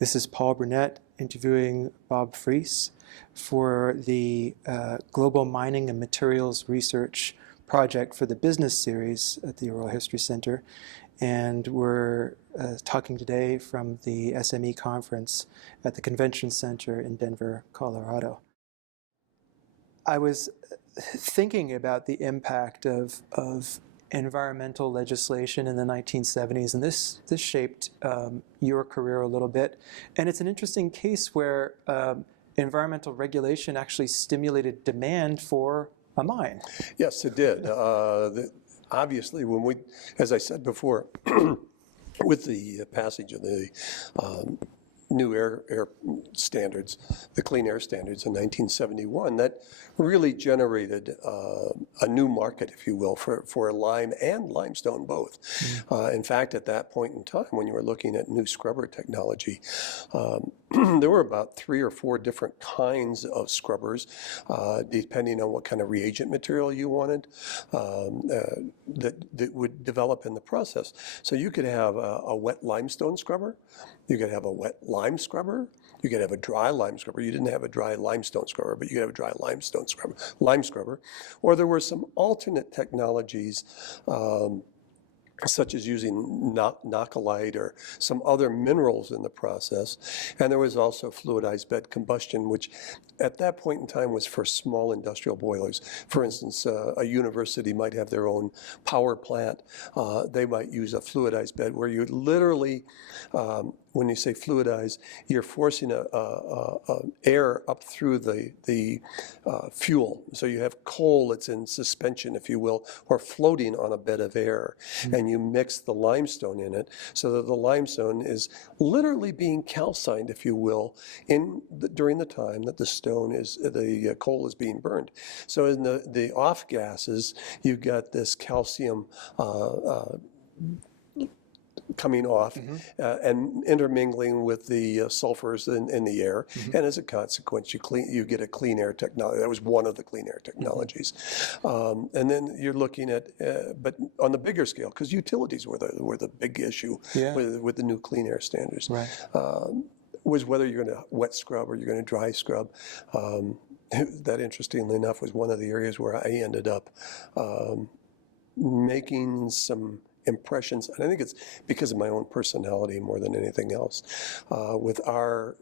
This is Paul Burnett interviewing Bob Freas for the Global Mining and Materials Research Project for the Business Series at the Oral History Center. And we're talking today from the SME conference at the Convention Center in Denver, Colorado. I was thinking about the impact of environmental legislation in the 1970s, and this shaped your career a little bit. And it's an interesting case where environmental regulation actually stimulated demand for a mine. Yes, it did. Obviously, when we, as I said before, with the passage of the new air standards, the clean air standards in 1971, that really generated a new market, if you will, for lime and limestone both. In fact, at that point in time, when you were looking at new scrubber technology, there were about 3 or 4 different kinds of scrubbers, depending on what kind of reagent material you wanted, that would develop in the process. So you could have a wet limestone scrubber, you could have a wet lime scrubber, you could have a dry lime scrubber. You didn't have a dry limestone scrubber, but you could have a dry limestone scrubber, lime scrubber. Or there were some alternate technologies, such as using nacalite or some other minerals in the process. And there was also fluidized bed combustion, which at that point in time was for small industrial boilers. For instance, a university might have their own power plant. They might use a fluidized bed where you literally, when you say fluidize, you're forcing air up through the fuel. So you have coal that's in suspension, if you will, or floating on a bed of air. And you mix the limestone in it so that the limestone is literally being calcined, if you will, during the time that the coal is being burned. So in the off gases, you got this calcium coming off and intermingling with the sulfurs in the air, and as a consequence, you get a clean air technology. That was one of the clean air technologies, and then you're looking at, but on the bigger scale, because utilities were the big issue with the new clean air standards. Right. Was whether you're going to wet scrub or you're going to dry scrub. That, interestingly enough, was one of the areas where I ended up making some impressions, and I think it's because of my own personality more than anything else, with our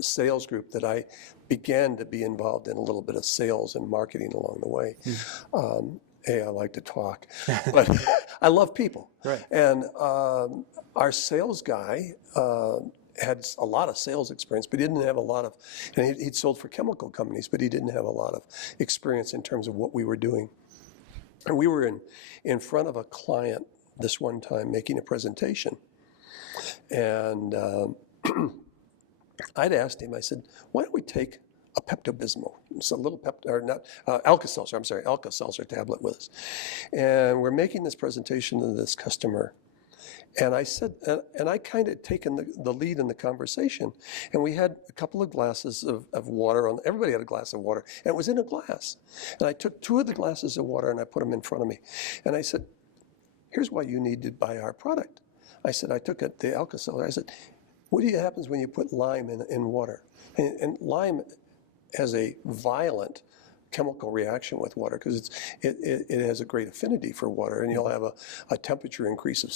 sales group, that I began to be involved in a little bit of sales and marketing along the way. I like to talk, but I love people. Right. And our sales guy had a lot of sales experience, but he didn't have a lot of, and he'd sold for chemical companies, but he didn't have a lot of experience in terms of what we were doing. And we were in front of a client this one time making a presentation, and I'd asked him, I said, why don't we take a Pepto-Bismol, it's a little Alka-Seltzer, Alka-Seltzer tablet with us. And we're making this presentation to this customer. And I said, and I kind of taken the lead in the conversation. And we had a couple of glasses of water. Everybody had a glass of water, and it was in a glass. And I took 2 of the glasses of water and I put them in front of me. And I said, here's why you need to buy our product. I said, I took the Alka-Seltzer. I said, what do you happens when you put lime in water? And lime has a violent chemical reaction with water because it has a great affinity for water, and you'll have a temperature increase of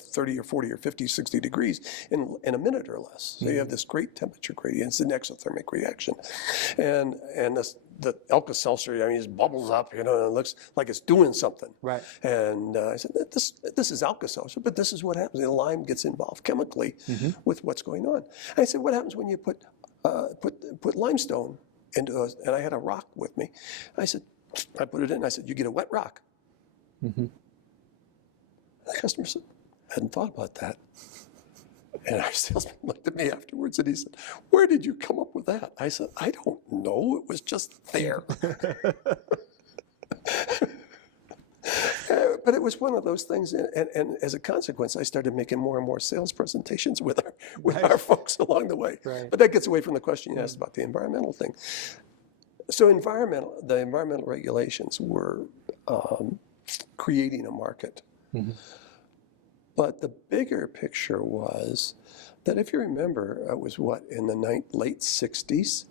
30 or 40 or 50, 60 degrees in a minute or less. So you have this great temperature gradient. It's an exothermic reaction. And the Alka-Seltzer, I mean, it bubbles up, and it looks like it's doing something. Right. And I said, this is Alka-Seltzer, but this is what happens. The lime gets involved chemically with what's going on. And I said, what happens when you put limestone into and I had a rock with me. I said, I put it in. I said, you get a wet rock. The customer said, I hadn't thought about that. And our salesman looked at me afterwards and he said, where did you come up with that? I said, I don't know. It was just there. But it was one of those things, and as a consequence, I started making more and more sales presentations with our folks along the way. Right. But that gets away from the question you asked about the environmental thing. So the environmental regulations were creating a market. But the bigger picture was that, if you remember, it was in the late 60s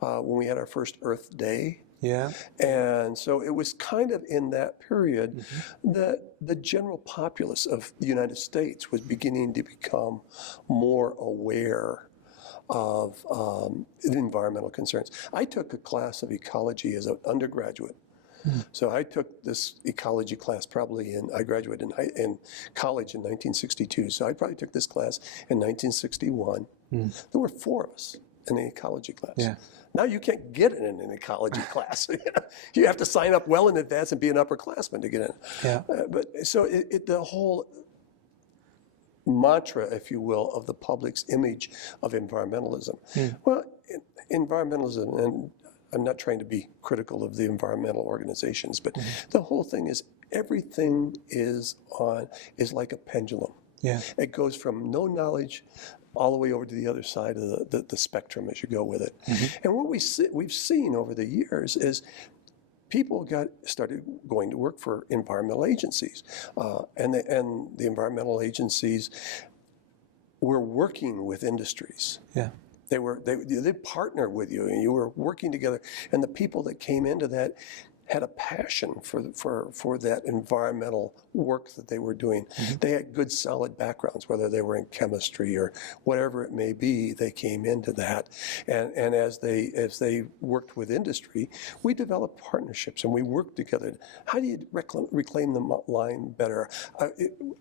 when we had our first Earth Day. Yeah. And so it was kind of in that period that the general populace of the United States was beginning to become more aware of environmental concerns. I took a class of ecology as an undergraduate. So I took this ecology class I graduated in college in 1962. So I probably took this class in 1961. There were 4 of us in the ecology class. Yeah. Now you can't get in an ecology class. You have to sign up well in advance and be an upperclassman to get in. Yeah. But so the whole mantra, if you will, of the public's image of environmentalism. Well, environmentalism, and I'm not trying to be critical of the environmental organizations, but the whole thing is everything is like a pendulum. Yeah. It goes from no knowledge all the way over to the other side of the spectrum as you go with it. And what we've seen over the years is people started going to work for environmental agencies, and the environmental agencies were working with industries. Yeah. They partnered with you, and you were working together. And the people that came into that had a passion for that environmental work that they were doing. They had good, solid backgrounds, whether they were in chemistry or whatever it may be. They came into that, and as they worked with industry, we developed partnerships and we worked together. How do you reclaim the line better?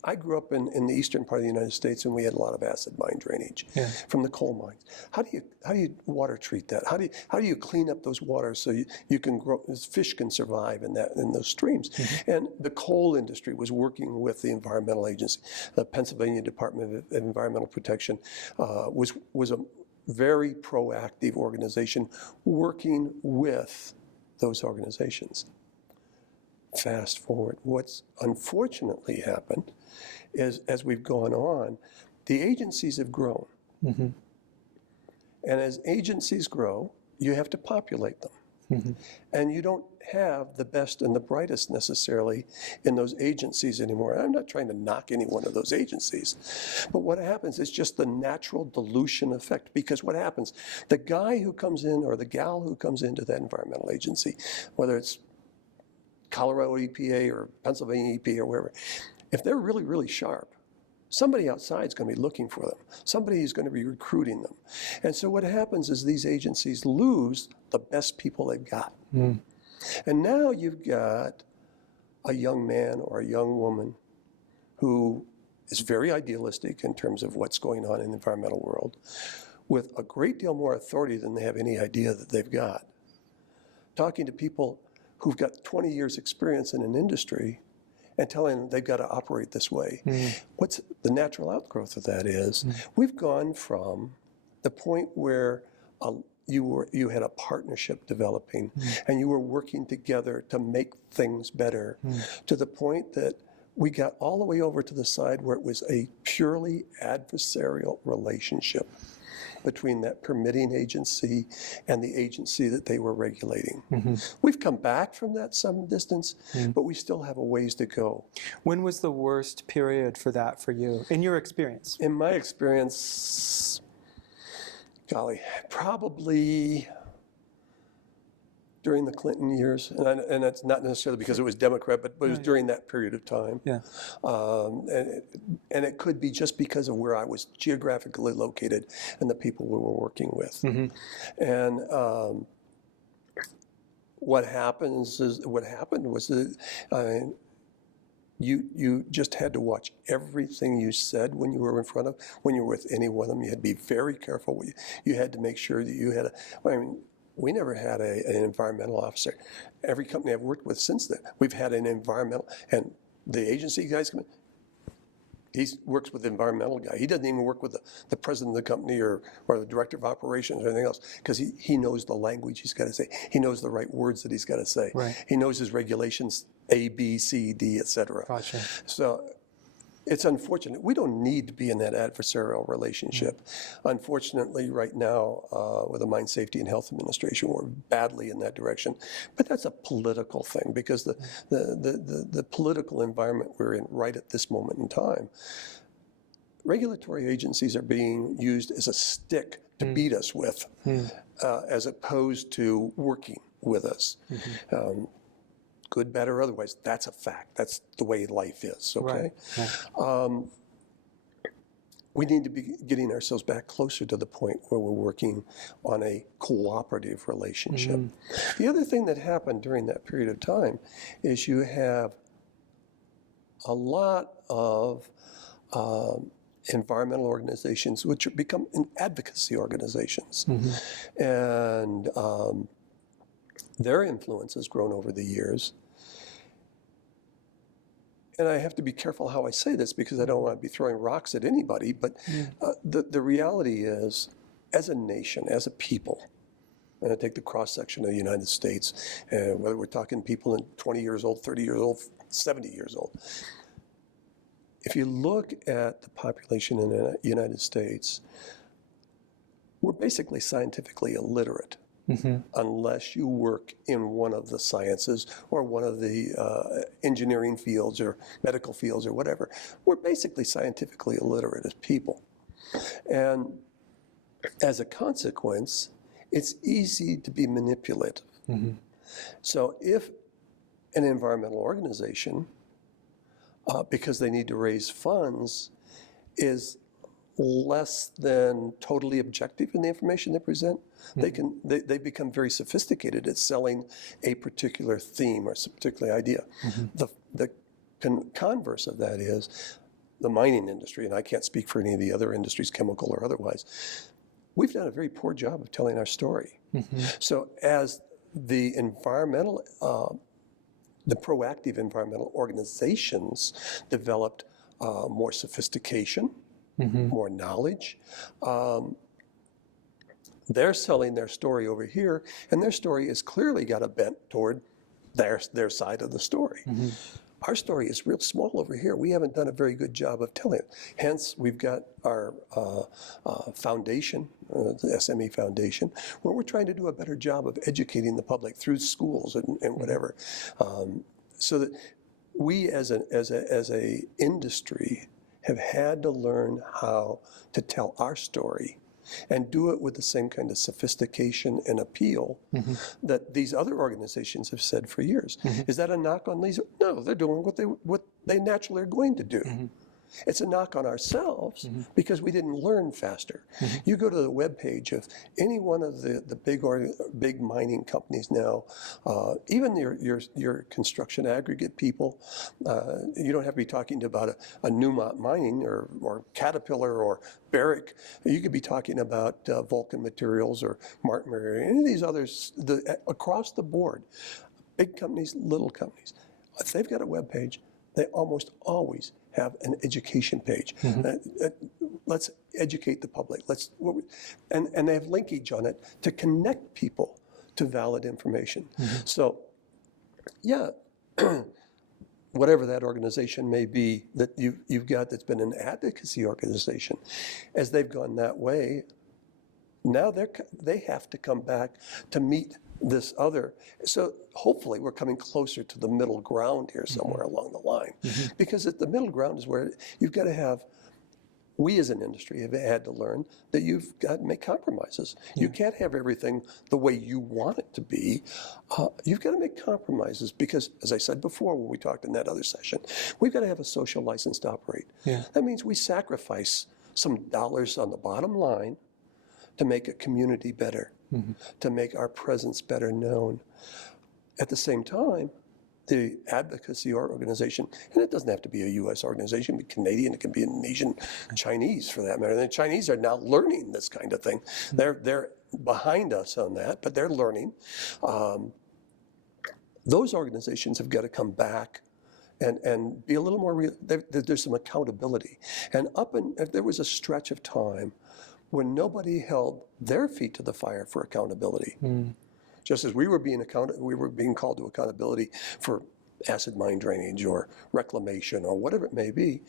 I grew up in the eastern part of the United States, and we had a lot of acid mine drainage from the coal mines. How do you water treat that? How do you clean up those waters so you can grow, fish can survive in those streams? And the coal industry was working with the environmental agency. The Pennsylvania Department of Environmental Protection was a very proactive organization working with those organizations. Fast forward, what's unfortunately happened is, as we've gone on, the agencies have grown. And as agencies grow, you have to populate them. And you don't have the best and the brightest necessarily in those agencies anymore. And I'm not trying to knock any one of those agencies, but what happens is just the natural dilution effect. Because what happens, the guy who comes in or the gal who comes into that environmental agency, whether it's Colorado EPA or Pennsylvania EPA or wherever, if they're really, really sharp, somebody outside is going to be looking for them. Somebody is going to be recruiting them. And so what happens is these agencies lose the best people they've got. And now you've got a young man or a young woman who is very idealistic in terms of what's going on in the environmental world, with a great deal more authority than they have any idea that they've got. Talking to people who've got 20 years experience in an industry and telling them they've got to operate this way. What's the natural outgrowth of that is, we've gone from the point where you had a partnership developing and you were working together to make things better, to the point that we got all the way over to the side where it was a purely adversarial relationship between that permitting agency and the agency that they were regulating. We've come back from that some distance, but we still have a ways to go. When was the worst period for that for you, in your experience? In my experience, golly, probably during the Clinton years, and that's not necessarily because it was Democrat, but it was during that period of time. Yeah. And it could be just because of where I was geographically located and the people we were working with. And what happened was that you just had to watch everything you said when you were when you were with any one of them. You had to be very careful. You had to make sure that you had we never had an environmental officer. Every company I've worked with since then, we've had an environmental, and the agency guys come in, he works with the environmental guy. He doesn't even work with the president of the company or the director of operations or anything else, because he knows the language he's got to say. He knows the right words that he's got to say. Right. He knows his regulations, A, B, C, D, et cetera. Gotcha. So It's unfortunate. We don't need to be in that adversarial relationship. Unfortunately, right now, with the Mine Safety and Health Administration, we're badly in that direction. But that's a political thing, because the political environment we're in right at this moment in time, regulatory agencies are being used as a stick to beat us with, as opposed to working with us. Good, bad, or otherwise, that's a fact. That's the way life is, okay? Right. We need to be getting ourselves back closer to the point where we're working on a cooperative relationship. The other thing that happened during that period of time is you have a lot of environmental organizations which become advocacy organizations. And their influence has grown over the years. And I have to be careful how I say this, because I don't want to be throwing rocks at anybody, but the reality is, as a nation, as a people, and I take the cross-section of the United States, whether we're talking people in 20 years old, 30 years old, 70 years old, if you look at the population in the United States, we're basically scientifically illiterate. Unless you work in one of the sciences or one of the engineering fields or medical fields or whatever. We're basically scientifically illiterate as people. And as a consequence, it's easy to be manipulative. So if an environmental organization, because they need to raise funds, is less than totally objective in the information they present, they become very sophisticated at selling a particular theme or a particular idea. The converse of that is the mining industry, and I can't speak for any of the other industries, chemical or otherwise. We've done a very poor job of telling our story. So as the proactive environmental organizations developed more sophistication, more knowledge, they're selling their story over here, and their story has clearly got a bent toward their side of the story. Our story is real small over here. We haven't done a very good job of telling it. Hence, we've got our foundation, the SME Foundation, where we're trying to do a better job of educating the public through schools and whatever, so that we as a industry have had to learn how to tell our story and do it with the same kind of sophistication and appeal that these other organizations have said for years. Is that a knock on these? No, they're doing what they naturally are going to do. It's a knock on ourselves because we didn't learn faster. You go to the webpage of any one of the big mining companies now, even your construction aggregate people. You don't have to be talking about a Newmont Mining or Caterpillar or Barrick. You could be talking about Vulcan Materials or Martin Marietta, any of these others across the board. Big companies, little companies. If they've got a webpage, they almost always have an education page. Let's educate the public. And they have linkage on it to connect people to valid information. So, yeah, whatever that organization may be that you've got that's been an advocacy organization, as they've gone that way, now they have to come back to meet this other. So hopefully we're coming closer to the middle ground here somewhere along the line. Because at the middle ground is where you've got to have, we as an industry have had to learn that you've got to make compromises. You can't have everything the way you want it to be. You've got to make compromises because, as I said before when we talked in that other session, we've got to have a social license to operate. That means we sacrifice some dollars on the bottom line to make a community better, to make our presence better known. At the same time, the advocacy organization, and it doesn't have to be a U.S. organization, it can be Canadian, it can be an Asian, Chinese for that matter. And the Chinese are now learning this kind of thing. They're behind us on that, but they're learning. Those organizations have got to come back and be a little more real. There's some accountability. And there was a stretch of time when nobody held their feet to the fire for accountability. Just as we were being called to accountability for acid mine drainage or reclamation or whatever it may be,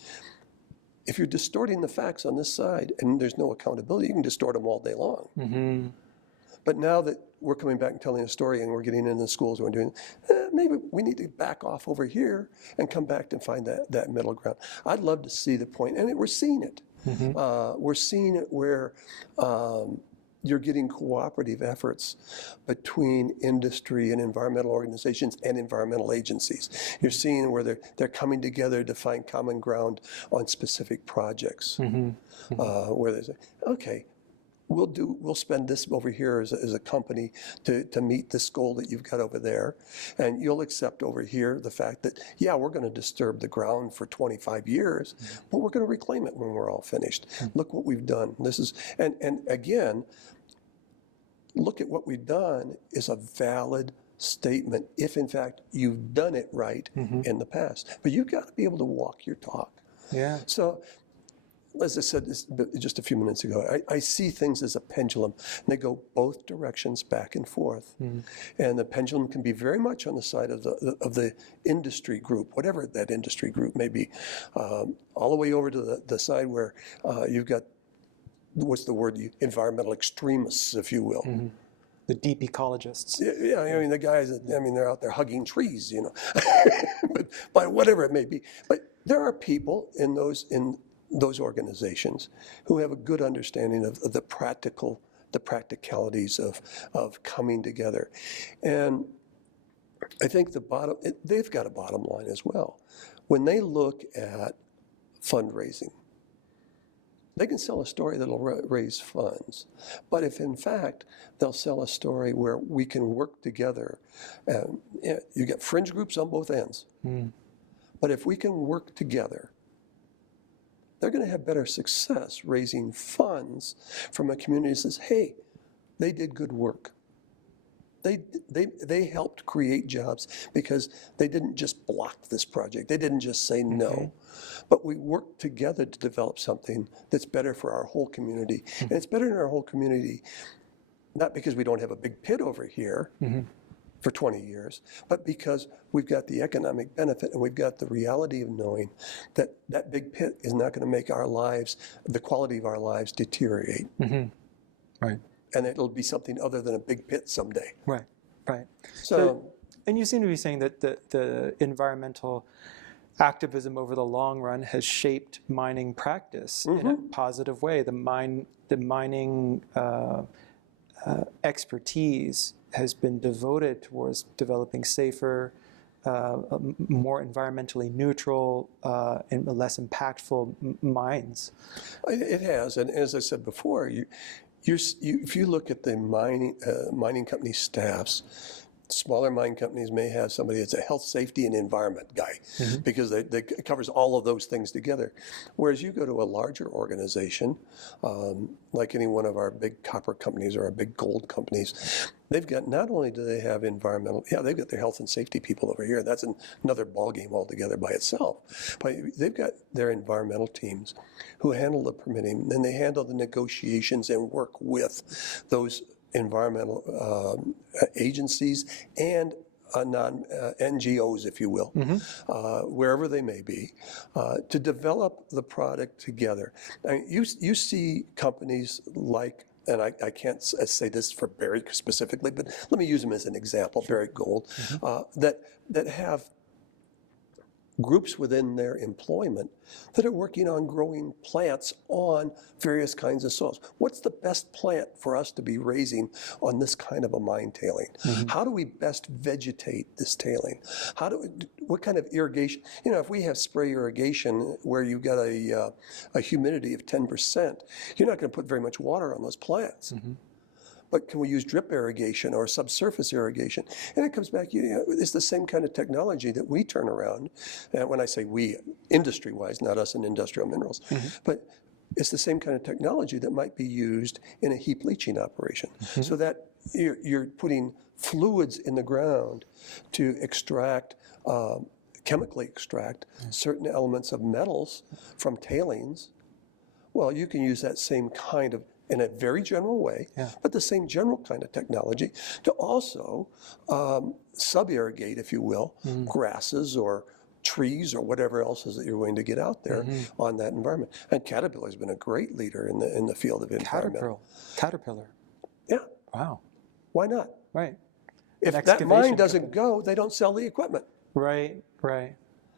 if you're distorting the facts on this side and there's no accountability, you can distort them all day long. Mm-hmm. But now that we're coming back and telling a story and we're getting into the schools, we're doing, maybe we need to back off over here and come back and find that middle ground. I'd love to see the point, and we're seeing it. Mm-hmm. We're seeing it where you're getting cooperative efforts between industry and environmental organizations and environmental agencies. You're seeing where they're coming together to find common ground on specific projects. Mm-hmm. Mm-hmm. Where they say, okay, we'll spend this over here as a company to meet this goal that you've got over there, and you'll accept over here the fact that, yeah, we're going to disturb the ground for 25 years, but we're going to reclaim it when we're all finished. Look what we've done. This is, and again, look at what we've done is a valid statement if in fact you've done it right in the past. But you've got to be able to walk your talk. Yeah. So, as I said just a few minutes ago, I see things as a pendulum, and they go both directions back and forth. And the pendulum can be very much on the side of the industry group, whatever that industry group may be, all the way over to the side where you've got, what's the word, environmental extremists, if you will. The deep ecologists. Yeah, I mean, the guys, they're out there hugging trees, but whatever it may be. But there are people in those organizations who have a good understanding of the practicalities of coming together. And I think they've got a bottom line as well. When they look at fundraising, they can sell a story that'll raise funds. But if in fact they'll sell a story where we can work together, you get fringe groups on both ends. But if we can work together, they're going to have better success raising funds from a community that says, hey, they did good work. They helped create jobs because they didn't just block this project. They didn't just say no. But we worked together to develop something that's better for our whole community. And it's better in our whole community, not because we don't have a big pit over here for 20 years, but because we've got the economic benefit and we've got the reality of knowing that that big pit is not going to make our lives, the quality of our lives, deteriorate. Right. And it'll be something other than a big pit someday. Right. So and you seem to be saying that the environmental activism over the long run has shaped mining practice in a positive way. The mining expertise has been devoted towards developing safer, more environmentally neutral, and less impactful mines. it has, and as I said before, if you look at the mining company staffs, smaller mine companies may have somebody that's a health, safety, and environment guy because they covers all of those things together. Whereas you go to a larger organization, like any one of our big copper companies or our big gold companies, they've got, not only do they have environmental, they've got their health and safety people over here. That's another ballgame altogether by itself. But they've got their environmental teams who handle the permitting, and they handle the negotiations and work with those environmental agencies and NGOs, if you will, wherever they may be, to develop the product together. I mean, you see companies like, and I can't say this for Barrick specifically, but let me use them as an example, Barrick Gold, that have groups within their employment that are working on growing plants on various kinds of soils. What's the best plant for us to be raising on this kind of a mine tailing? How do we best vegetate this tailing? What kind of irrigation? If we have spray irrigation where you've got a humidity of 10%, you're not going to put very much water on those plants. But can we use drip irrigation or subsurface irrigation? And it comes back, it's the same kind of technology that we turn around. And when I say we, industry-wise, not us in industrial minerals, but it's the same kind of technology that might be used in a heap leaching operation. So that you're putting fluids in the ground to extract, chemically extract certain elements of metals from tailings. Well, you can use that same kind of, in a very general way, but the same general kind of technology to also sub-irrigate, if you will, grasses or trees or whatever else is that you're going to get out there on that environment. And Caterpillar's been a great leader in the field of environmental. Caterpillar. Yeah. Wow. Why not? Right. If An that mine excavation doesn't company. go, they don't sell the equipment. Right.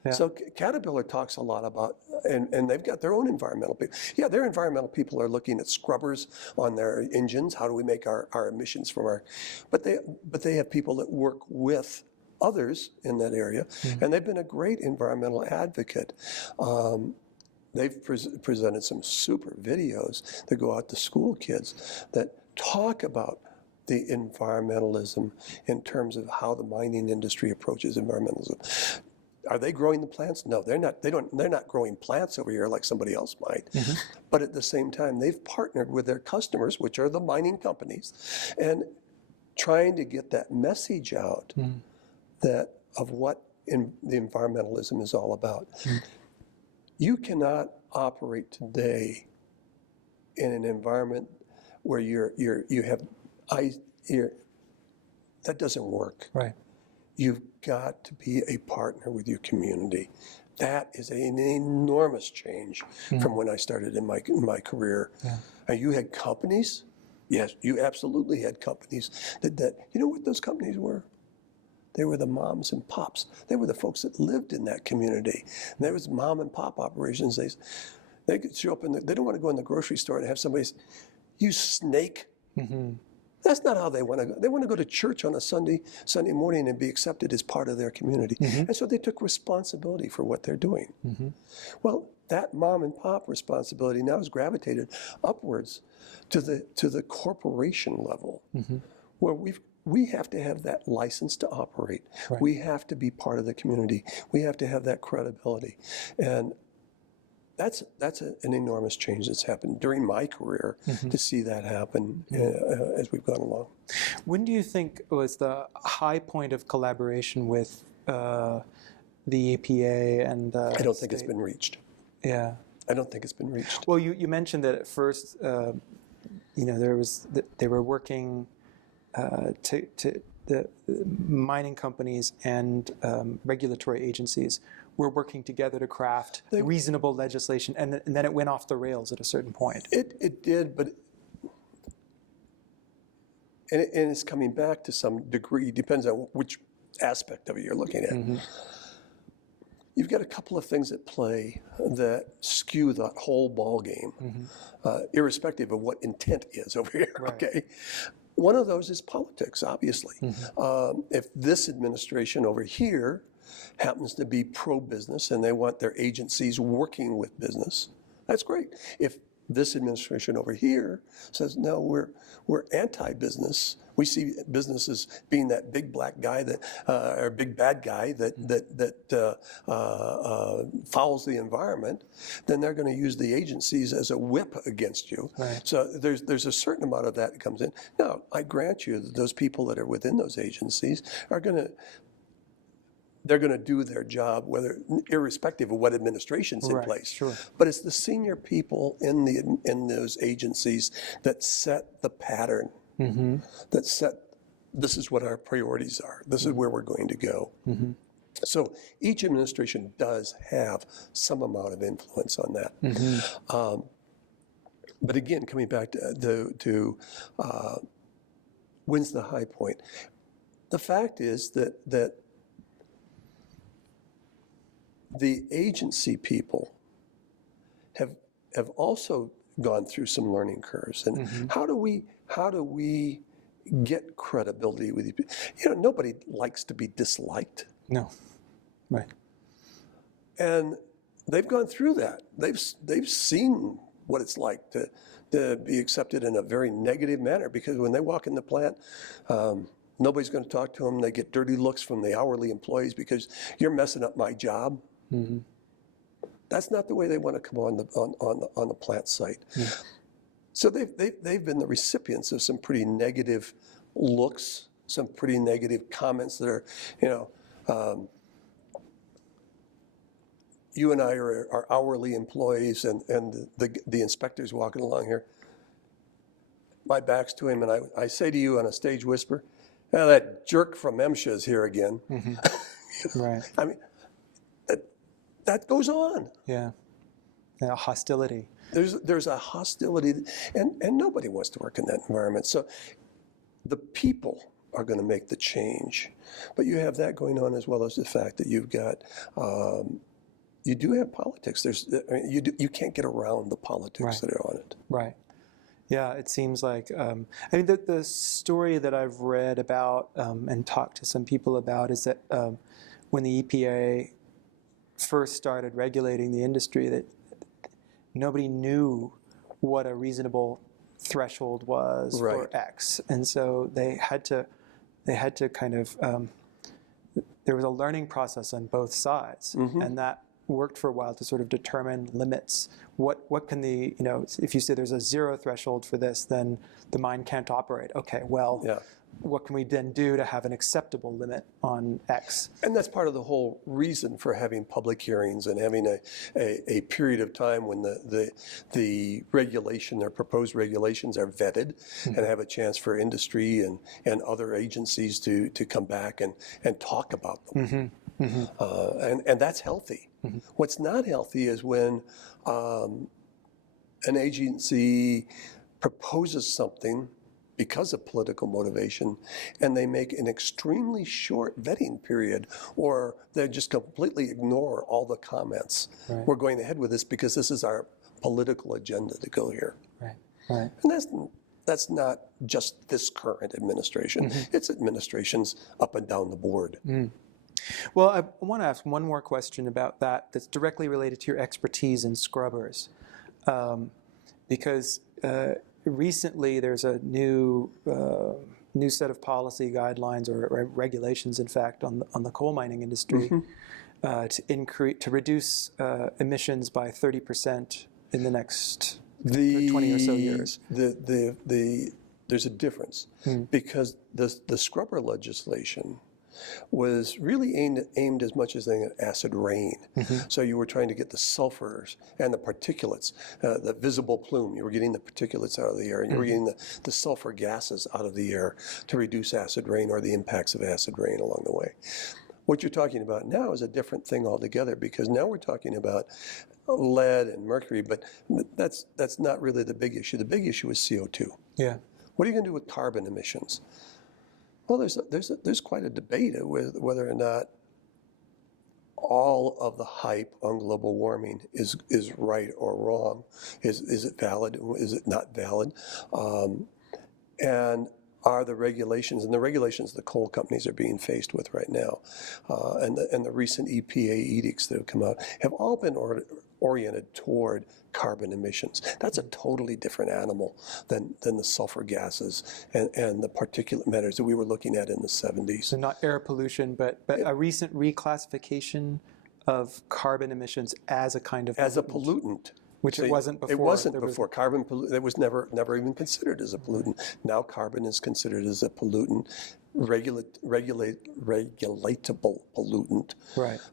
Yeah. So Caterpillar talks a lot about, and they've got their own environmental people. Yeah, their environmental people are looking at scrubbers on their engines. How do we make our emissions from our, but they have people that work with others in that area, and they've been a great environmental advocate. They've presented some super videos that go out to school kids that talk about the environmentalism in terms of how the mining industry approaches environmentalism. Are they growing the plants? No, they're not. They're not growing plants over here like somebody else might. But at the same time, they've partnered with their customers, which are the mining companies, and trying to get that message out that of what the environmentalism is all about. You cannot operate today in an environment where you have that doesn't work. Right. You've got to be a partner with your community. That is an enormous change from when I started in my career. And you had companies. Yes, you absolutely had companies that you know what those companies were? They were the moms and pops. They were the folks that lived in that community. And there was mom and pop operations. They could show up they don't want to go in the grocery store and have somebody say, "You snake." That's not how they want to go. They want to go to church on a Sunday morning and be accepted as part of their community. And so they took responsibility for what they're doing. Well, that mom and pop responsibility now is gravitated upwards to the corporation level, where we have to have that license to operate. Right. We have to be part of the community. We have to have that credibility. And that's an enormous change that's happened during my career to see that happen as we've gone along. When do you think was the high point of collaboration with the EPA and the I don't think it's been reached. Yeah. I don't think it's been reached. Well, you mentioned that at first, they were working to the mining companies and regulatory agencies were working together to craft reasonable legislation, and then it went off the rails at a certain point. It did, but and it's coming back to some degree. Depends on which aspect of it you're looking at. You've got a couple of things at play that skew that whole ball game, irrespective of what intent is over here. Right. Okay. One of those is politics, obviously. If this administration over here happens to be pro-business and they want their agencies working with business, that's great. If this administration over here says, no, we're anti-business, we see business as being that big black guy or big bad guy that fouls the environment, then they're going to use the agencies as a whip against you. Right. So there's a certain amount of that comes in. Now, I grant you that those people that are within those agencies they're going to do their job, irrespective of what administration's in place. Sure. But it's the senior people in those agencies that set the pattern, that set, this is what our priorities are. This is where we're going to go. So each administration does have some amount of influence on that. But again, coming back to when's the high point? The fact is that the agency people have also gone through some learning curves. And how do we get credibility with you? Nobody likes to be disliked. No. Right. And they've gone through that. They've seen what it's like to be accepted in a very negative manner, because when they walk in the plant, nobody's going to talk to them. They get dirty looks from the hourly employees because you're messing up my job. That's not the way they want to come on the plant site. So they've been the recipients of some pretty negative looks, some pretty negative comments that are, you and I are hourly employees, and the inspector's walking along here. My back's to him, and I say to you on a stage whisper, "Well, that jerk from MSHA is here again." Right. I mean, that goes on. Yeah. Yeah, hostility. There's a hostility, and nobody wants to work in that environment. So the people are going to make the change. But you have that going on as well as the fact that you've got, you do have politics. You can't get around the politics that are on it. Right. Yeah, it seems like, I mean, the story that I've read about and talked to some people about is that when the EPA first started regulating the industry, that nobody knew what a reasonable threshold was for X, and so they had to kind of there was a learning process on both sides, and that worked for a while to sort of determine limits. What can the, if you say there's a zero threshold for this, then the mine can't operate. Okay, well, what can we then do to have an acceptable limit on X? And that's part of the whole reason for having public hearings and having a period of time when the regulation, their proposed regulations are vetted and have a chance for industry and other agencies to come back and talk about them. And that's healthy. What's not healthy is when an agency proposes something because of political motivation, and they make an extremely short vetting period, or they just completely ignore all the comments. We're going ahead with this because this is our political agenda to go here. And that's not just this current administration. It's administrations up and down the board. Well, I want to ask one more question about that that's directly related to your expertise in scrubbers, because recently there's a new set of policy guidelines or regulations, in fact, on the coal mining industry to reduce emissions by 30% in the next 20 or so years. There's a difference because the scrubber legislation was really aimed as much as at acid rain. So you were trying to get the sulfurs and the particulates, the visible plume. You were getting the particulates out of the air, and you were getting the sulfur gases out of the air to reduce acid rain or the impacts of acid rain along the way. What you're talking about now is a different thing altogether, because now we're talking about lead and mercury, but that's not really the big issue. The big issue is CO2. Yeah. What are you going to do with carbon emissions? Well, there's quite a debate with whether or not all of the hype on global warming is right or wrong. Is it valid? Is it not valid? And are the regulations, and the regulations the coal companies are being faced with right now, and the recent EPA edicts that have come out, have all been oriented toward carbon emissions. That's a totally different animal than the sulfur gases and the particulate matters that we were looking at in the 70s. So not air pollution, but a recent reclassification of carbon emissions as a kind of pollutant. As a pollutant. Which it wasn't before. It wasn't before. Carbon it was never even considered as a pollutant. Now carbon is considered as a pollutant, regulatable pollutant,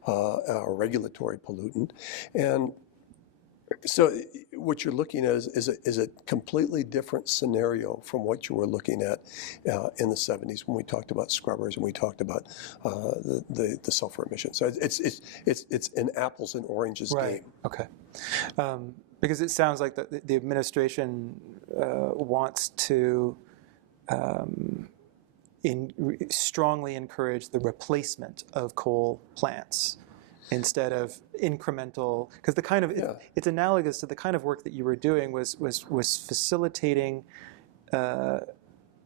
or regulatory pollutant. And so what you're looking at is a completely different scenario from what you were looking at in the 70s when we talked about scrubbers and we talked about the sulfur emissions. So it's an apples and oranges game. Okay. Because it sounds like the administration wants to strongly encourage the replacement of coal plants instead of incremental, because the kind of it's analogous to the kind of work that you were doing was facilitating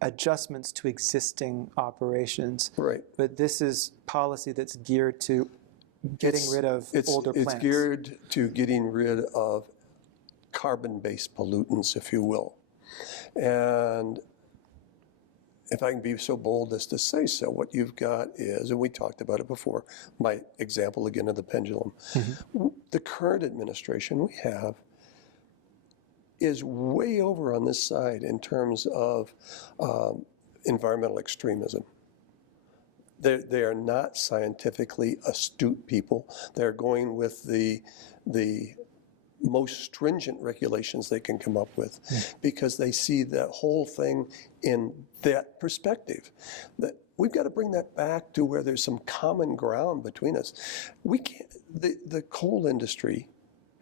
adjustments to existing operations. Right. But this is policy that's geared to getting rid of older plants. It's geared to getting rid of carbon-based pollutants, if you will. And if I can be so bold as to say so, what you've got is, and we talked about it before, my example again of the pendulum, the current administration we have is way over on this side in terms of environmental extremism. They are not scientifically astute people. They're going with the most stringent regulations they can come up with because they see that whole thing in that perspective. That we've got to bring that back to where there's some common ground between us. We can't, the coal industry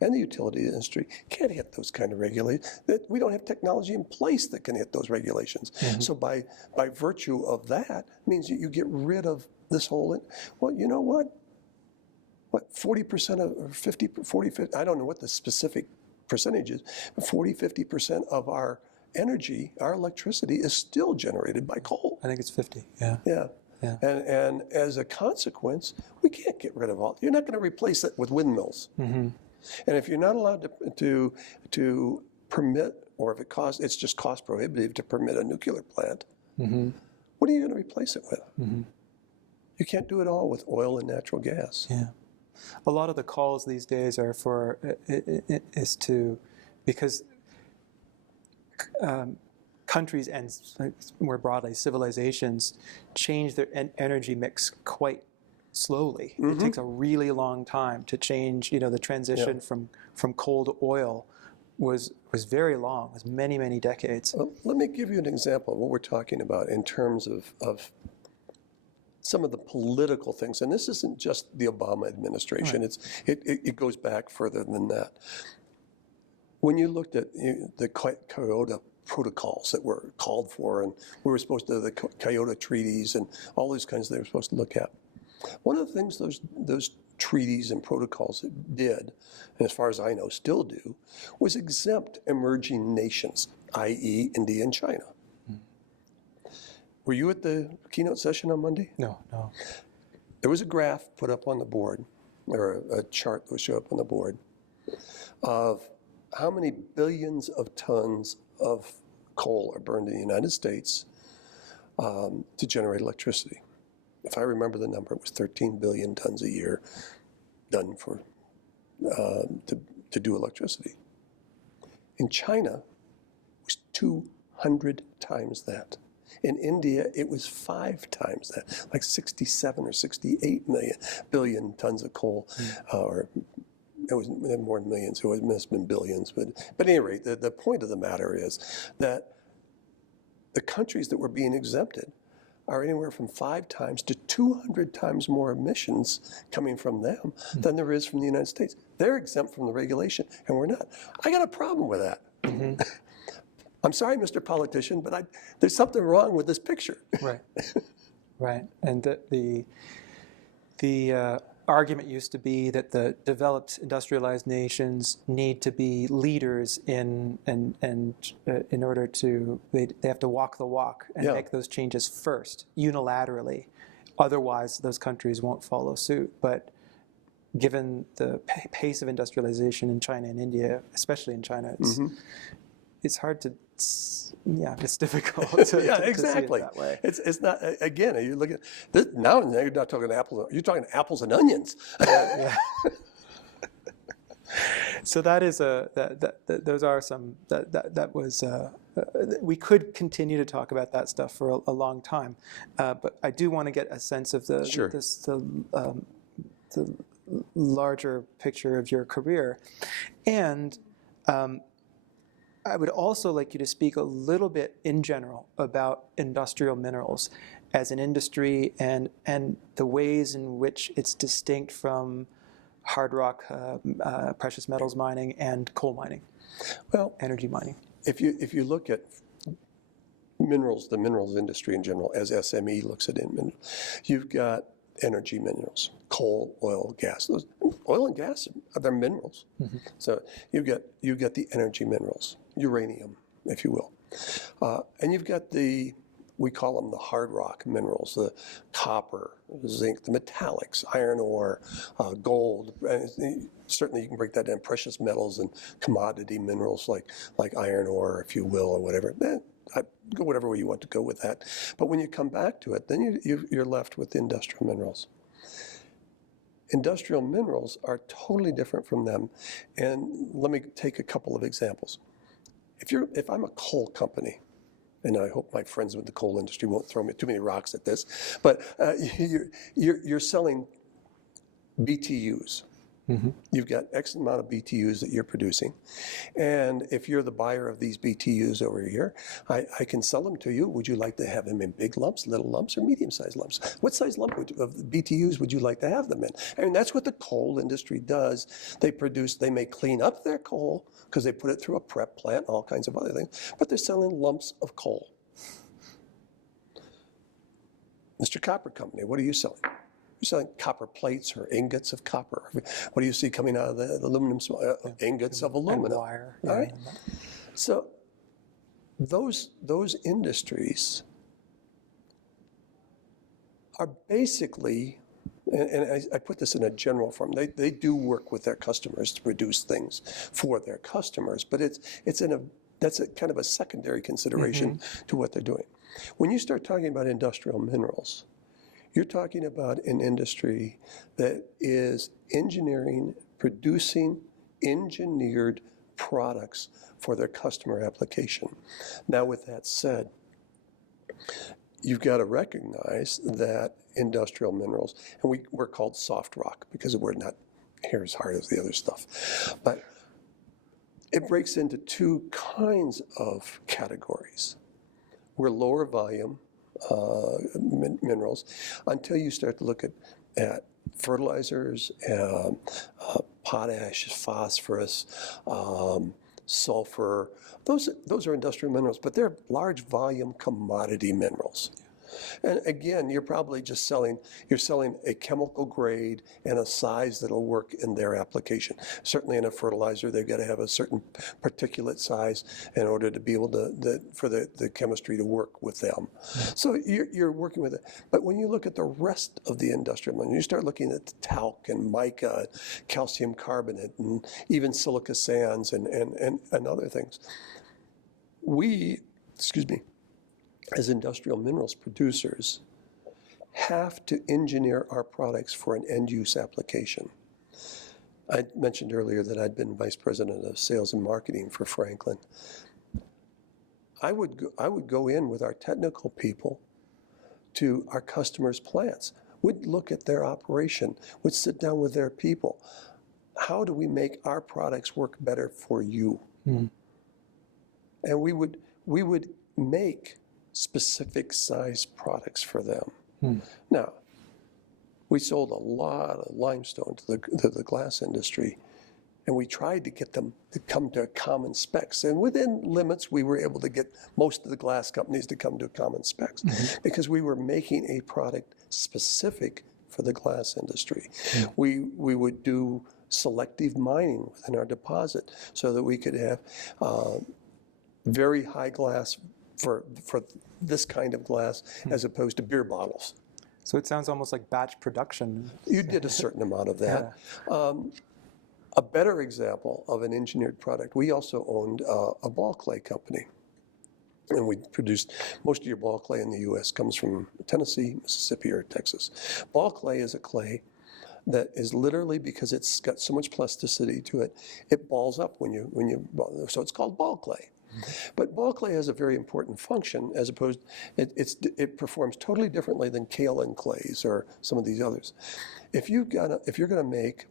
and the utility industry can't hit those kind of regulations. That we don't have technology in place that can hit those regulations. So by virtue of that, means you get rid of this whole, well, you know what? What, 40% of, or 50, 50, I don't know what the specific percentage is, but 40, 50% of our energy, our electricity is still generated by coal. I think it's 50, yeah. Yeah. Yeah. And as a consequence, we can't get rid of all. You're not going to replace it with windmills. And if you're not allowed to permit, or if it's just cost prohibitive to permit a nuclear plant, what are you going to replace it with? You can't do it all with oil and natural gas. Yeah. A lot of the calls these days are for, because countries and more broadly civilizations change their energy mix quite slowly. It takes a really long time to change. The transition from coal to oil was very long. It was many, many decades. Well, let me give you an example of what we're talking about in terms of some of the political things. And this isn't just the Obama administration. Right. It goes back further than that. When you looked at the Kyoto protocols that were called for, and we were supposed to, the Kyoto treaties and all those kinds they were supposed to look at. One of the things those treaties and protocols did, and as far as I know still do, was exempt emerging nations, i.e. India and China. Were you at the keynote session on Monday? No. There was a graph put up on the board, or a chart that would show up on the board, of how many billions of tons of coal are burned in the United States to generate electricity. If I remember the number, it was 13 billion tons a year done for to do electricity. In China, it was 200 times that. In India, it was 5 times that, like 67 or 68 billion tons of coal, or it was more than millions, so it must have been billions. But at any rate, the point of the matter is that the countries that were being exempted are anywhere from 5 times to 200 times more emissions coming from them than there is from the United States. They're exempt from the regulation, and we're not. I got a problem with that. I'm sorry, Mr. Politician, but there's something wrong with this picture. Right. And the argument used to be that the developed industrialized nations need to be leaders in order to, they have to walk the walk and make those changes first, unilaterally. Otherwise, those countries won't follow suit. But given the pace of industrialization in China and India, especially in China, it's hard to, it's difficult to, exactly. to see it that way. It's not, again, you look at this, now you're not talking apples, you're talking apples and onions. So that is those are some, that was, we could continue to talk about that stuff for a long time, but I do want to get a sense of the larger picture of your career. And I would also like you to speak a little bit in general about industrial minerals as an industry and the ways in which it's distinct from hard rock, precious metals mining, and coal mining, energy mining. If you look at minerals, the minerals industry in general, as SME looks at it, you've got energy minerals, coal, oil, gas. Oil and gas, they're minerals. So you get the energy minerals, uranium, if you will. And you've got we call them the hard rock minerals, the copper, zinc, the metallics, iron ore, gold. And certainly you can break that down, precious metals and commodity minerals like iron ore, if you will, or whatever. Go whatever way you want to go with that. But when you come back to it, then you're left with industrial minerals. Industrial minerals are totally different from them. And let me take a couple of examples. If I'm a coal company, and I hope my friends with the coal industry won't throw me too many rocks at this, but you're selling BTUs, You've got X amount of BTUs that you're producing. And if you're the buyer of these BTUs over here, I can sell them to you. Would you like to have them in big lumps, little lumps, or medium-sized lumps? What size lump of BTUs would you like to have them in? I mean, that's what the coal industry does. They may clean up their coal because they put it through a prep plant, all kinds of other things, but they're selling lumps of coal. Mr. Copper Company, what are you selling? You're selling copper plates or ingots of copper. What do you see coming out of the aluminum ingots of aluminum? And wire. All right. So those industries are basically, and I put this in a general form, they do work with their customers to produce things for their customers, but that's a kind of a secondary consideration to what they're doing. When you start talking about industrial minerals, you're talking about an industry that is producing engineered products for their customer application. Now, with that said, you've got to recognize that industrial minerals, and we're called soft rock because we're not here as hard as the other stuff, but it breaks into two kinds of categories. We're lower volume minerals until you start to look at fertilizers, potash, phosphorus, sulfur. Those are industrial minerals, but they're large volume commodity minerals. And again, you're probably just selling a chemical grade and a size that'll work in their application. Certainly in a fertilizer, they've got to have a certain particulate size in order to be able for the chemistry to work with them. So you're working with it. But when you look at the rest of the industrial minerals, you start looking at talc and mica, calcium carbonate, and even silica sands and other things. As industrial minerals producers, have to engineer our products for an end-use application. I mentioned earlier that I'd been vice president of sales and marketing for Franklin. I would go in with our technical people to our customers' plants, would look at their operation, would sit down with their people. How do we make our products work better for you? And we would make specific size products for them. Now, we sold a lot of limestone to the glass industry, and we tried to get them to come to common specs. And within limits, we were able to get most of the glass companies to come to common specs because we were making a product specific for the glass industry. We would do selective mining within our deposit so that we could have very high glass for this kind of glass as opposed to beer bottles. So it sounds almost like batch production. You did a certain amount of that. A better example of an engineered product, we also owned a ball clay company. And we produced, most of your ball clay in the U.S. comes from Tennessee, Mississippi, or Texas. Ball clay is a clay that is literally, because it's got so much plasticity to it, it balls up so it's called ball clay. But ball clay has a very important function as opposed, it performs totally differently than kaolin clays or some of these others. If you're gonna make,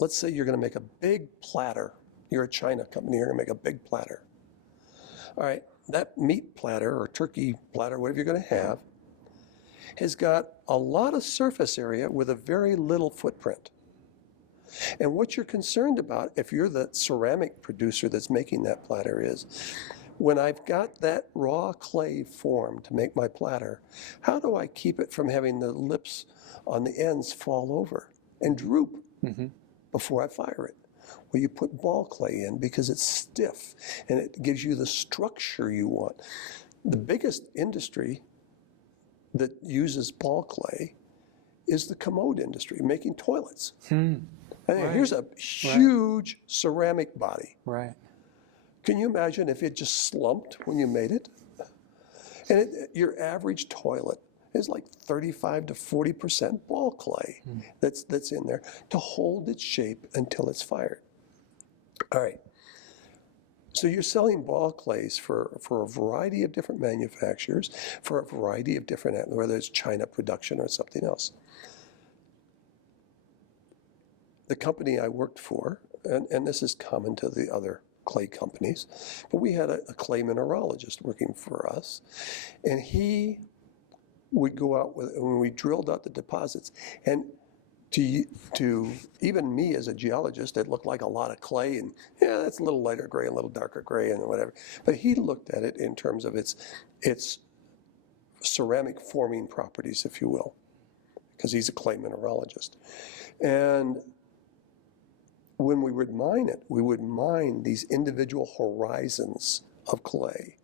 let's say you're gonna make a big platter, you're a China company, you're gonna make a big platter. All right, that meat platter or turkey platter, whatever you're gonna have, has got a lot of surface area with a very little footprint. And what you're concerned about, if you're the ceramic producer that's making that platter, is when I've got that raw clay form to make my platter, how do I keep it from having the lips on the ends fall over and droop before I fire it? Well, you put ball clay in because it's stiff and it gives you the structure you want. The biggest industry that uses ball clay is the commode industry, making toilets. Here's a huge ceramic body. Can you imagine if it just slumped when you made it? And your average toilet is like 35 to 40% ball clay that's in there to hold its shape until it's fired. All right. So you're selling ball clays for a variety of different manufacturers, for a variety of different, whether it's China production or something else. the company I worked for, and this is common to the other clay companies, but we had a clay mineralogist working for us, and he would go out when we drilled out the deposits, and to even me as a geologist, it looked like a lot of clay, and yeah, that's a little lighter gray, a little darker gray, and whatever. But he looked at it in terms of its ceramic forming properties, if you will, because he's a clay mineralogist. And when we would mine it, we would mine these individual horizons of clay,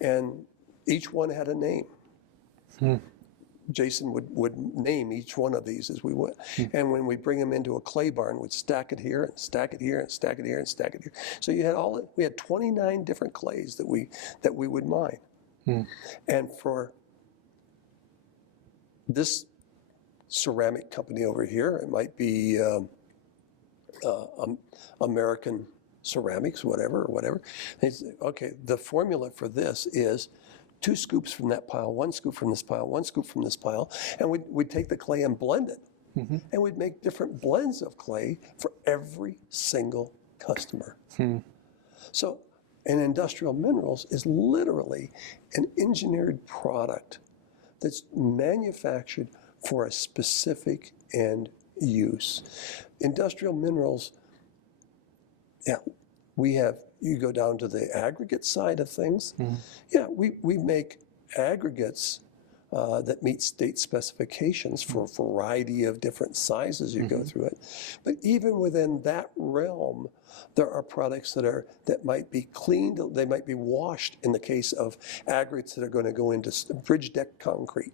and each one had a name. Jason would name each one of these as we went. And when we bring them into a clay barn, we'd stack it here and stack it here and stack it here and stack it here. So we had 29 different clays that we would mine. And for this ceramic company over here, it might be American Ceramics, whatever. They say, okay, the formula for this is 2 scoops from that pile, 1 scoop from this pile, 1 scoop from this pile, and we'd take the clay and blend it. And we'd make different blends of clay for every single customer. So an industrial minerals is literally an engineered product that's manufactured for a specific end use. Industrial minerals, you go down to the aggregate side of things. Yeah, we make aggregates that meet state specifications for a variety of different sizes. You go through it. But even within that realm, there are products that might be cleaned, they might be washed in the case of aggregates that are going to go into bridge deck concrete.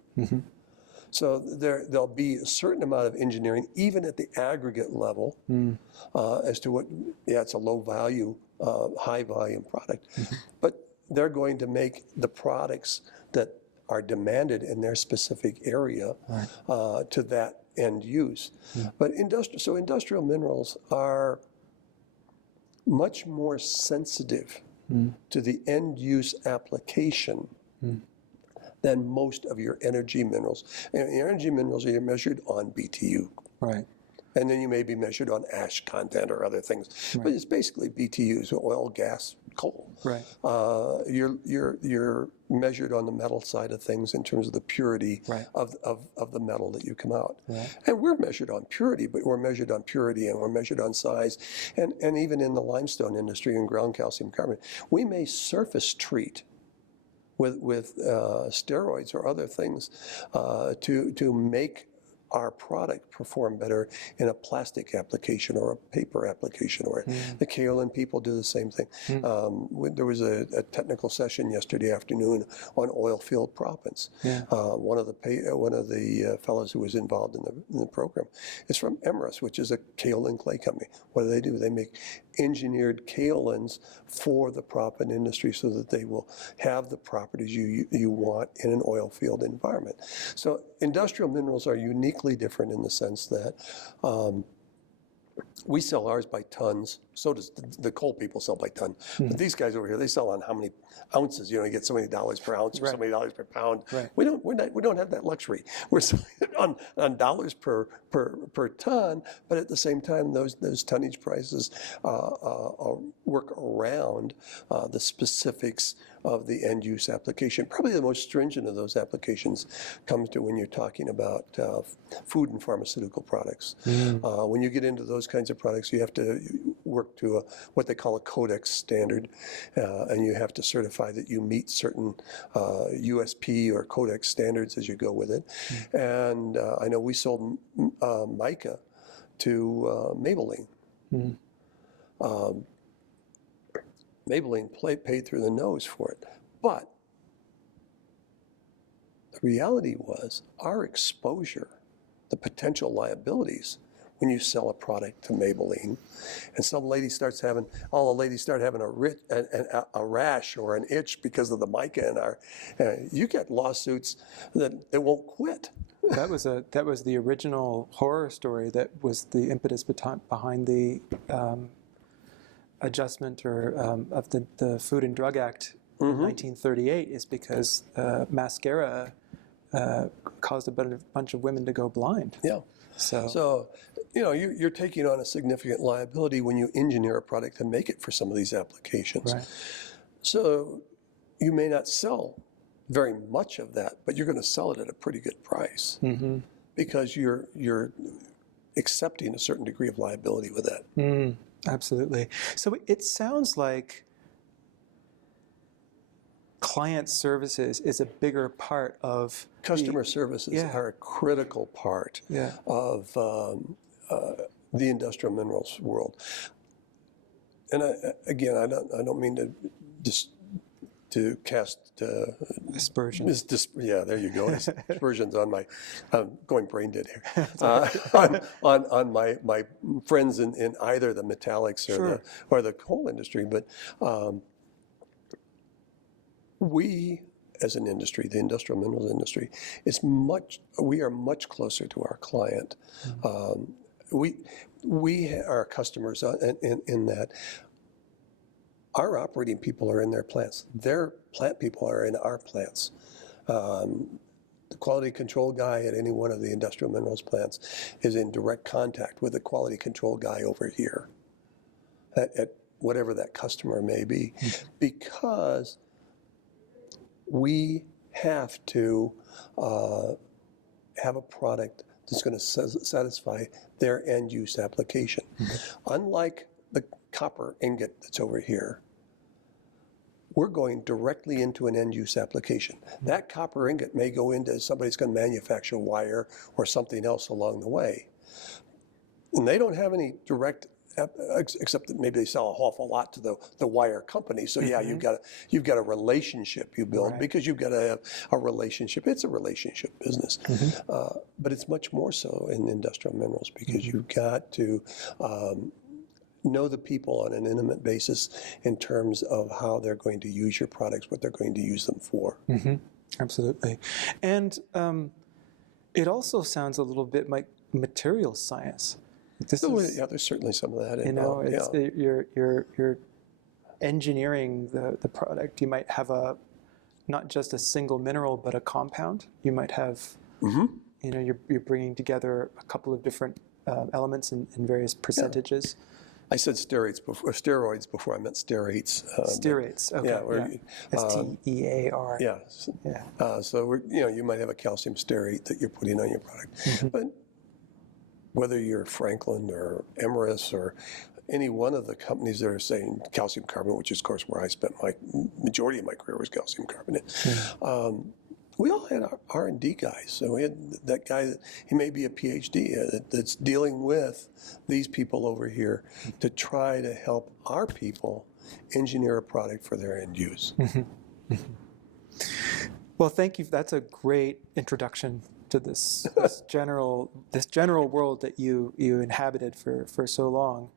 So there'll be a certain amount of engineering, even at the aggregate level, as to what, it's a low value, high volume product. But they're going to make the products that are demanded in their specific area to that end use. But industrial minerals are much more sensitive to the end use application than most of your energy minerals. And your energy minerals are measured on BTU. Right. And then you may be measured on ash content or other things. But it's basically BTUs, oil, gas, coal. Right. You're measured on the metal side of things in terms of the purity of the metal that you come out. And we're measured on purity, but we're measured on purity and we're measured on size. And even in the limestone industry and ground calcium carbonate, we may surface treat with steroids or other things to make our product perform better in a plastic application or a paper application, or the kaolin people do the same thing. There was a technical session yesterday afternoon on oil field proppants. One of the fellows who was involved in the program is from Emrys, which is a kaolin clay company. What do? They make engineered kaolins for the proppant industry so that they will have the properties you want in an oil field environment. So industrial minerals are uniquely different in the sense that we sell ours by tons. So does the coal people sell by ton. But these guys over here, they sell on how many ounces. You get so many dollars per ounce or so many dollars per pound. We don't have that luxury. We're selling it on dollars per ton. But at the same time, those tonnage prices work around the specifics of the end use application. Probably the most stringent of those applications comes to when you're talking about food and pharmaceutical products. When you get into those kinds of products, you have to work to what they call a codex standard, and you have to certify that you meet certain USP or codex standards as you go with it. And I know we sold mica to Maybelline. Maybelline paid through the nose for it. But the reality was our exposure, the potential liabilities when you sell a product to Maybelline, and some lady starts having, all the ladies start having a rash or an itch because of the mica in our, you get lawsuits that they won't quit. That was the original horror story that was the impetus behind the adjustment of the Food and Drug Act in 1938, is because mascara caused a bunch of women to go blind. Yeah. So you're taking on a significant liability when you engineer a product to make it for some of these applications. Right. So you may not sell very much of that, but you're going to sell it at a pretty good price because you're accepting a certain degree of liability with that. Absolutely. So it sounds like client services is a bigger part of Customer services are a critical part of the industrial minerals world. And again, I don't mean to just to cast aspersions. Yeah, there you go. Aspersions on my going brain dead here. On my friends in either the metallics or the coal industry, but we as an industry, the industrial minerals industry, we are much closer to our client. We are customers in that our operating people are in their plants. Their plant people are in our plants. The quality control guy at any one of the industrial minerals plants is in direct contact with the quality control guy over here at whatever that customer may be, because we have to have a product that's going to satisfy their end use application. Unlike the copper ingot that's over here, we're going directly into an end use application. That copper ingot may go into somebody's going to manufacture wire or something else along the way. And they don't have any direct, except that maybe they sell an awful lot to the wire company. So yeah, you've got a relationship you build because you've got to have a relationship. It's a relationship business, but it's much more so in industrial minerals because you've got to know the people on an intimate basis in terms of how they're going to use your products, what they're going to use them for. Absolutely. And it also sounds a little bit like material science. Yeah, there's certainly some of that involved. You're engineering the product. You might have not just a single mineral, but a compound. You might have, you're bringing together a couple of different elements in various percentages. I said steroids before I meant stearates. Stearates, okay. STEAR. Yeah. So you might have a calcium stearate that you're putting on your product, but whether you're Franklin or Emrys or any one of the companies that are saying calcium carbonate, which is of course where I spent my majority of my career was calcium carbonate. We all had our R&D guys. So we had that guy, he may be a PhD that's dealing with these people over here to try to help our people engineer a product for their end use. Well, thank you. That's a great introduction to this general world that you inhabited for so long.